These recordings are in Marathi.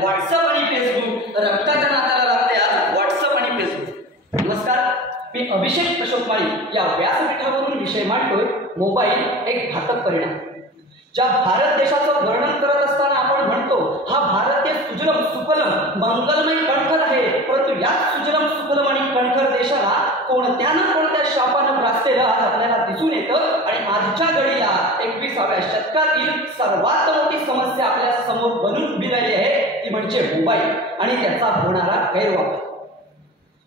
व्हॉट्सअप आणि फेसबुक रक्ताच्या नात्याला लागते आज व्हॉट्सअप आणि फेसबुक। नमस्कार, मी अभिषेक अशोक माळी या व्यासपीठावरून विषय मांडतोय मोबाईल एक घातक परिणाम। ज्या भारत देशाचं वर्णन करत असताना आपण म्हणतो हा भारत देश सुजलम सुफलम मंगलमय कणखर आहे, परंतु या सुजलम सुफलम आणि कणखर देशाला कोणत्या ना कोणत्या शापानं ग्रासलेलं आज आपल्याला दिसून येतं। आणि आजच्या घडीला 21व्या शतकातील सर्वात मोठी समस्या आपल्या समोर बनून उभी राहिली आहे, ती म्हणजे मोबाईल आणि त्याचा होणारा गैरवापर।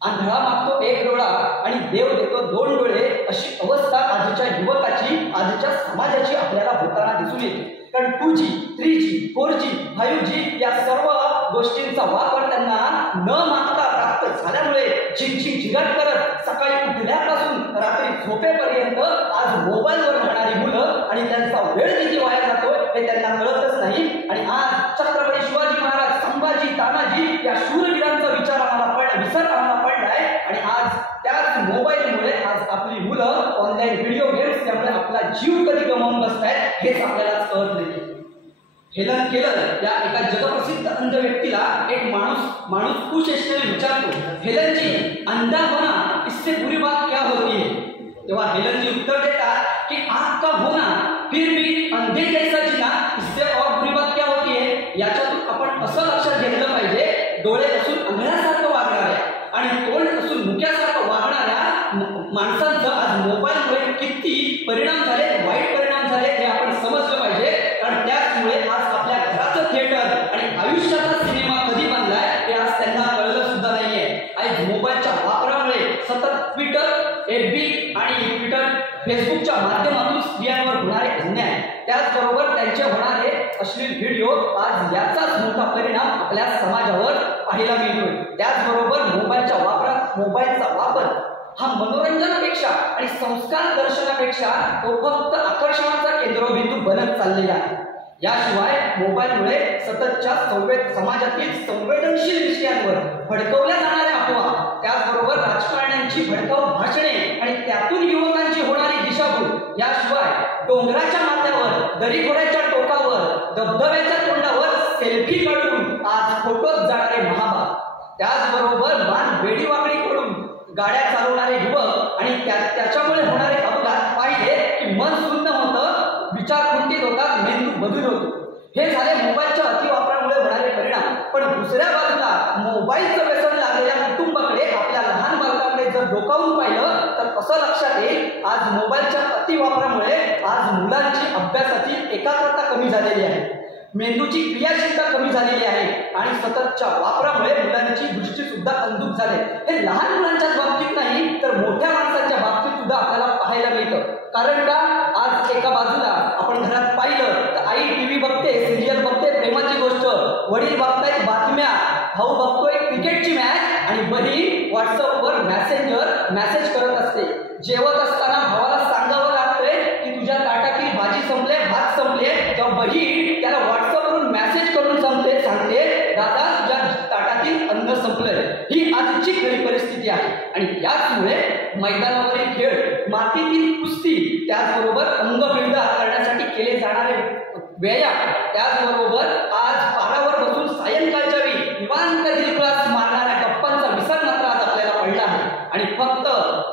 आंधळा मागतो एक डोळा आणि देव देतो दोन डोळे, अशी अवस्था आजच्या युवकाची, आजच्या समाजाची आपल्याला होताना दिसून येते। कारण 2G, 3G, 4G, 5G या सर्व गोष्टींचा वापर त्यांना न मागता प्राप्त झाल्यामुळे झिंगाट करत सकाळी उठल्यापासून रात्री झोपेपर्यंत आज मोबाईलवर राहणारी मुलं आणि त्यांचा वेळ किती वाया जातो हे त्यांना कळतच नाही। आणि आज छत्रपती शिवाजी महाराज, संभाजी, तानाजी या शूरवीरांचा विचार विसर आम्हाला पडलाय। आणि आज त्याच मोबाईलमुळे आज आपली मुलं ऑनलाईन व्हिडिओ गेम्स त्यामुळे आपला जीव कधी गमावून बसतायत हेच आपल्याला कळत नाही। हेलन केलर या एका जगप्रसिद्ध अंध व्यक्तीला एक माणूस कुचेष्टेने विचारतो, हेलन जी, अंधा होना इससे बुरी बात क्या होती है? तेव्हा हेलन जी उत्तर देतात की आँख का होना फिर भी अंधे जैसा जीना इससे और बुरी बात क्या होती है। याच्यातून आपण असं लक्षात घेतलं पाहिजे, डोळे असून अंधळ्यासारखं वागणाऱ्या आणि तोंड असून मुक्यासारखं वागणाऱ्या माणसांचं आज मोबाईलमुळे किती परिणाम झाले, वाईट परिणाम झाले हे आपण समजलं पाहिजे। कारण त्याचमुळे आज आपल्या घराचं थिएटर आणि आयुष्याचा सिनेमा कधी बनलाय हे आज त्यांना कळलं सुद्धा नाहीये। आज मोबाईलच्या वापरामुळे सतत ट्विटर, FB आणि फेसबुकच्या माध्यमातून स्त्रियांवर होणारे अन्याय, त्याचबरोबर त्यांचे होणारे अश्लील व्हिडिओ, आज याचाच मोठा परिणाम आपल्या समाजावर पाहायला मिळतोय। त्याचबरोबर मोबाईलचा वापर हा मनोरंजनापेक्षा आणि संस्कार दर्शनापेक्षा तो फक्त आकर्षणाचा केंद्रबिंदू बनत चाललेला आहे। याशिवाय मोबाईलमुळे सततच्या समाजातील संवेदनशील विषयांवर भडकवल्या जाणाऱ्या अफवा, त्याचबरोबर राजकारण्यांची भडकाऊ भाषणे आणि त्यातून युवकांची होणारी दिशाभूल, याशिवाय डोंगराच्या माथ्यावर, दरीखोऱ्याच्या टोकावर, धबधब्याच्या तोंडावर सेल्फी काढून आज फोटोत जाणारे महाभाग, त्याचबरोबर मान वेडीवाकडी करून गाड्या चालवणारे युवक आणि त्याच्यामुळे होणारे अपघात पाहिले की मन सुन्न होतं, विचार कुंठित होतात, मेंदू बदल होतो। हे झाले मोबाईलच्या अतिवापरामुळे होणारे परिणाम। पण दुसऱ्या बाजूला मोबाईलचं व्यसन लागलेल्या कुटुंबाकडे, आपल्या लहान बालकांकडे जर डोकावून पाहिलं तर असं लक्षात येईल, आज मोबाईलच्या अतिवापरामुळे आज मुलांची अभ्यासाची एकाग्रता कमी झालेली आहे, मेंदूची क्रियाशीलता कमी झालेली आहे आणि सततच्या वापरामुळे मुलांची दृष्टी सुद्धा अंधुक झाली। हे लहान मुलांच्याच बाबतीत नाही तर मोठ्या माणसांच्या बाबतीत सुद्धा आपल्याला पाहायला मिळतं। कारण का, आज एका बाजूला आपण घरात पाहिलं तर आई टीव्ही बघते, सिरियल बघते, प्रेमाची गोष्ट, वडील बघतायत बातम्या, भाऊ बघतोय क्रिकेटची मॅच आणि बहीण व्हॉट्सअपवर मेसेज करत असते। जेवत असताना भावाला सांगावं लागतंय की तुझ्या ताटातील भाजी संपले, भात संपले, तेव्हा बहीण त्याला व्हॉट्सअपवरून मेसेज करून सांगते दादा तुझ्या ताटातील अन्न संपलंय। ही आजची खरी परिस्थिती आहे। आणि याचमुळे मैदानावरील खेळ, मातीतील कुस्ती, त्याचबरोबर अंगभेदा करण्यासाठी केले जाणारे व्यायाम, त्याचबरोबर आज पारावर बसून सायंकाळच्या वेळी निवांत दिलखुलास मारणाऱ्या गप्पांचा विसर मात्र आज आपल्याला पडला आहे। आणि फक्त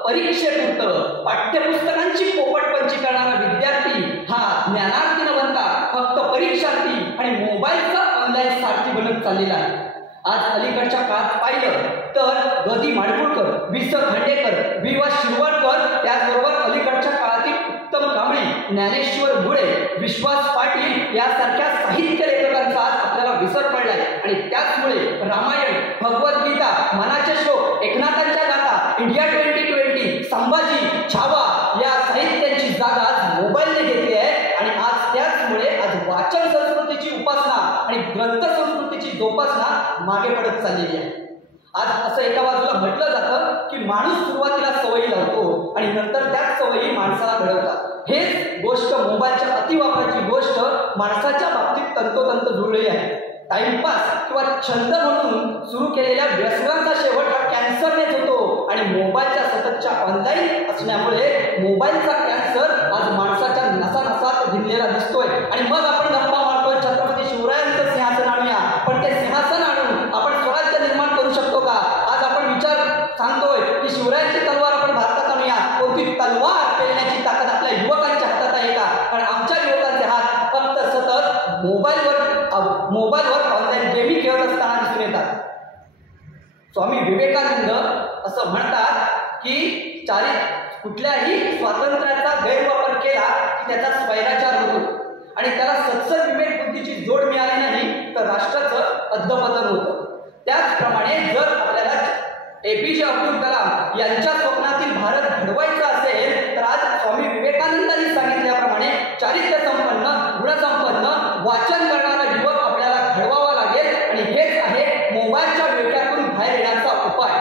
परीक्षेपुरतं पाठ्यपुस्तकांची पोपटपंची करणारा विद्यार्थी हा ज्ञानार्थी न बनता फक्त परीक्षार्थी आणि मोबाईलचा ऑनलाईन सारथी बनत चाललेला आहे। आज अलीकडच्या काळात पाहिलं तर गदी माडगुळकर, वि.स. खांडेकर, वि.वा. शिरवाडकर, त्याचबरोबर अलीकडच्या काळातील उत्तम कांबळी, ज्ञानेश्वर मुळे, विश्वास पाटील यासारख्या साहित्य लेखकांचा आज आपल्याला विसर पडलाय। आणि त्याचमुळे रामायण, भगवद्गीता, मनाचे श्लोक, एकनाथांच्या गाथा, इंडिया 2020, संभाजी, छावा या साहित्यांची जागा आज मोबाईलने घेतली आहे। आणि आज त्याचमुळे आज वाचन संस्कृतीची उपासना आणि ग्रंथ संस्कृतीची जोपासना मागे पडत चाललेली आहे। आज असं एका बाजूला म्हटलं जातं की माणूस सुरुवातीला सवयी लावतो आणि नंतर त्याच सवयी माणसाला घडवतात। हेच गोष्ट मोबाईलच्या अतिवापराची गोष्ट माणसाच्या बाबतीत तंतोतंत जुळलेली आहे। टाइमपास किंवा छंद म्हणून सुरू केलेल्या व्यसनाचा शेवट हा कॅन्सरनेच होतो। आणि मोबाईलच्या सततच्या ऑनलाईन असण्यामुळे मोबाईलचा कॅन्सर आज माणसाच्या नसानसात भिनलेला दिसतोय। आणि मग आपण गप्पा मारतोय छत्रपती शिवरायांचं सिंहासन आणूया, पण ते सिंहासन दिसून येतात. स्वामी विवेकानंद असं म्हणतात की कुठल्याही स्वातंत्र्याचा गैरवापर केला की त्याचा स्वैराचार होतो आणि त्याला सत्सर विवेक बुद्धीची जोड मिळाली नाही तर राष्ट्राचं अधपतन होतं. त्याचप्रमाणे जर आपल्याला APJ अब्दुल कलाम यांच्या स्वप्नातील भारत घडवायचा असेल तर आज स्वामी विवेकानंदांनी सांगितल्याप्रमाणे चारित्र्य संपन्न, गुणसंपन्न, वाचन करणारा युवक आपल्याला घडवावा लागेल आणि हेच आहे मोबाईलच्या विळख्यातून बाहेर येण्याचा उपाय.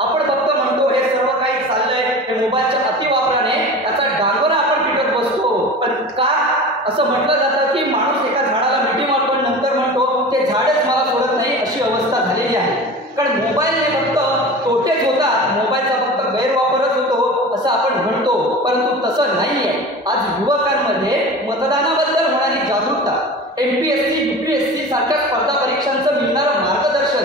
आपण फक्त म्हणतो हे सर्व काही चाललंय हे मोबाईलच्या अतिवापराने, याचा डांगोरा आपण पिटत बसतो. पण का असं म्हटलं जातं की माणूस एका झाडाला मिठी मारतो आणि नंतर म्हणतो ते झाडच मला सोडत नाही, अशी अवस्था झालेली आहे. कारण मोबाईलने फक्त तोटेच होतात, मोबाईलचा फक्त गैरवापरच होतो असं आपण म्हणतो, परंतु तसं नाहीये. आज युवकांमध्ये मतदानाबद्दल होणारी जागरूकता, MPSC UPSC सारख्या स्पर्धा परीक्षांचं मिळणारं मार्गदर्शन,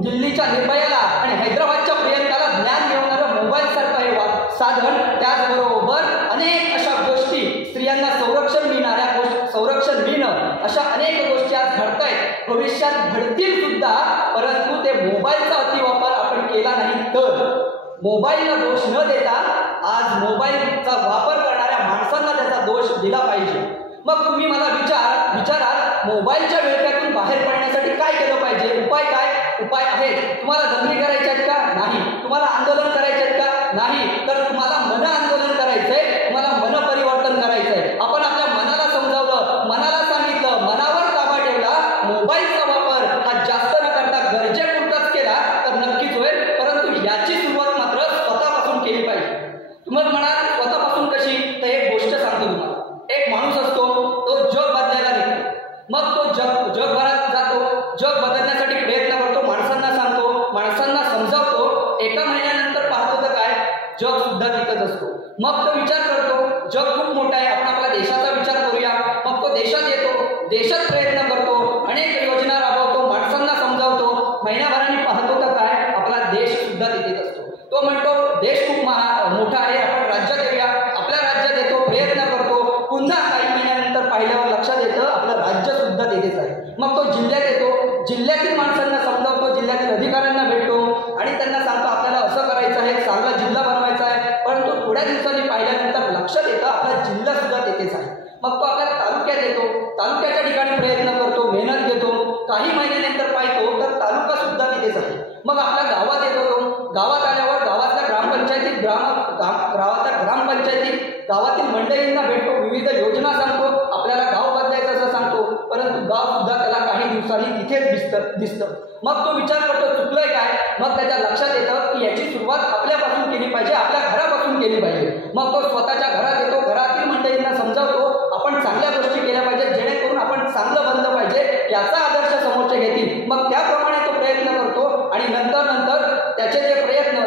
दिल्लीच्या निर्भयाला आणि हैदराबादच्या प्रियंकाला ज्ञान मिळवणारं मोबाईल सारखं हे साधन, त्याचबरोबर अनेक अशा गोष्टी, स्त्रियांना संरक्षण मिळणं, अशा अनेक गोष्टी आज घडतायत, भविष्यात घडतील सुद्धा. परंतु ते मोबाईलचा अतिवापर आपण केला नाही तर मोबाईलला दोष न देता आज मोबाईलचा वापर करणाऱ्या माणसांना त्याचा दोष दिला पाहिजे. मग तुम्ही मला विचाराल मोबाईलच्या विळख्यातून बाहेर पडण्यासाठी काय केलं पाहिजे? उपाय काय? उपाय आहेत. तुम्हाला दंगली करायच्या आहेत का? नाही. तुम्हाला आंदोलन करायचे आहेत का? नाही. तर तुम्हाला मन आंदोलन करायचंय, तुम्हाला मन परिवर्तन करायचंय. आपण आपल्या मनाला समजावलं, मनाला सांगितलं, मनावर ताबा ठेवला, मोबाईलचा वापर हा जास्त न करता गरजेपुरताच केला तर नक्कीच होईल. परंतु याची सुरुवात मात्र स्वतःपासून केली पाहिजे. तुम्ही म्हणाल स्वतःपासून कशी? तर एक गोष्ट सांगतो तुम्हाला. एक माणूस असतो, तो जग बदलायला निघतो. मग तो जगभरात जातो, जग बदलण्यासाठी प्रयत्न करतो, माणसांना सांगतो, माणसांना समजावतो. एका महिन्यानंतर पाहतो तर काय, जग सुद्धा तिथंच असतो. मग तो विचार करतो जग खूप मोठा आहे, आपण आपल्या देशाचा विचार करूया. मग तो देशात येतो, देशात प्रयत्न करतो, अनेक योजना राबवतो, माणसांना समजावतो. महिन्याभराने पाहतो तर काय, आपला देश सुद्धा तिथेच असतो. तो म्हणतो देश खूप मोठा आहे, आपण राज्यात येऊया, आपल्या राज्यात येतो, प्रयत्न करतो. पुन्हा काही महिन्यानंतर पाहिल्यावर लक्षात येतं आपलं राज्य सुद्धा तिथेच आहे. मग तो जिल्ह्यात येतो, जिल्ह्यातील माणसांना समजावतो, जिल्ह्यातील अधिकाऱ्यांना भेटतो आणि त्यांना सांगतो आपल्याला असं करायचं आहे, चांगला जिल्हा बनवायचा आहे. परंतु थोड्या दिवसांनी पाहिल्यानंतर लक्षात येतं आपला जिल्हा सुद्धा तिथेच आहे. मग तो आपल्या तालुक्यात येतो, तालुक्याच्या ठिकाणी प्रयत्न करतो, मेहनत घेतो. काही महिन्यानंतर पाहतो तर तालुका सुद्धा तिथेच आहे. मग आपल्या गावात येतो, तो गावात आल्यावर गावातल्या गावातील मंडळींना भेटतो, विविध योजना सांगतो, आपल्याला गाव बदलायचं असं सांगतो. परंतु गाव सुद्धा त्याला काही दिवसांनी तिथेच दिसतं. मग तो विचार करतो चुकलंय काय. मग त्याच्या लक्षात येतं की याची सुरुवात आपल्यापासून केली पाहिजे, आपल्या घरापासून केली पाहिजे. मग तो स्वतःच्या घरात येतो, घरातील मंडळींना समजावतो आपण चांगल्या गोष्टी केल्या पाहिजे, जेणेकरून आपण चांगलं बनलं पाहिजे, याचा आदर्श समोरचे घेतील. मग त्याप्रमाणे तो प्रयत्न करतो आणि नंतर त्याचे जे प्रयत्न,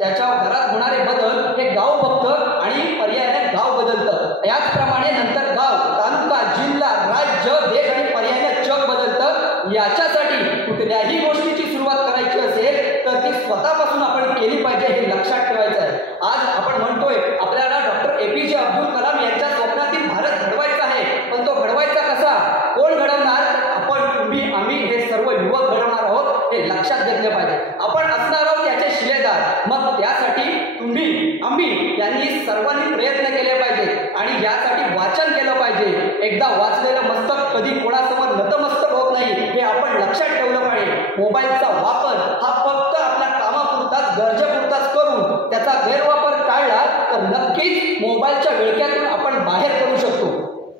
त्याच्या घरात होणारे बदल हे गाव बघतं आणि पर्यायाने गाव बदलतं. याचप्रमाणे नंतर गाव, तालुका, जिल्हा, राज्य, देश आणि पर्यायाने जग बदलतं. याच्यासाठी कुठल्याही गोष्टीची सुरुवात करायची असेल तर ती स्वतःपासून आपण केली पाहिजे, हे लक्षात ठेवायचं आहे. आज आपण म्हणतोय आपल्याला डॉक्टर APJ अब्दुल कलाम यांच्या स्वप्नातील भारत घडवायचा आहे, पण तो घडवायचा कसा? कोण घडवणार? आपण, तुम्ही, आम्ही हे सर्व युवक घडवणार आहोत, हे लक्षात घेतले पाहिजे. आपण असणार आहोत याचे शिलेदार. मग त्यासाठी तुम्ही, आम्ही यांनी सर्वांनी प्रयत्न केले पाहिजे आणि यासाठी वाचन केलं पाहिजे. एकदा वाचलेलं मस्तक कधी कोणासमोर नतमस्तक होत नाही, हे आपण लक्षात ठेवलं पाहिजे. मोबाईलचा वापर हा फक्त आपल्या कामापुरताच, गरजेपुरताच करून त्याचा गैरवापर टाळला तर नक्कीच मोबाईलच्या विळख्यातून आपण बाहेर पडू शकतो.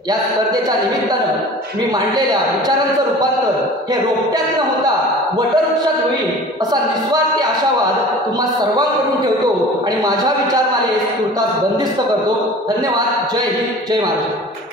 या स्पर्धेच्या निमित्तानं मी मांडलेल्या विचारांचं रूपांतर हे रोपट्यात न होता वटवृक्षात होईल असा निस्वार्थी आशावाद तुम्हा सर्वांकडून ठेवतो आणि माझ्या विचारमालेस तुर्तास बंदिस्त करतो. धन्यवाद. जय हिंद, जय महाराष्ट्र.